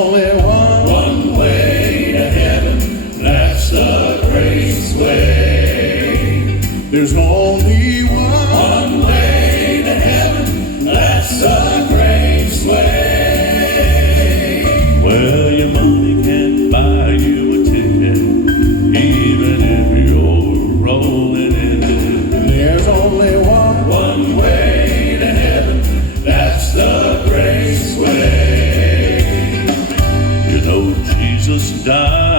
only one way to heaven. That's the grace way. There's only one way to heaven. That's the grace way. Well, your money can't buy you a ticket, even if you're rolling in it. There's only one way to heaven. That's the grace way. You know Jesus died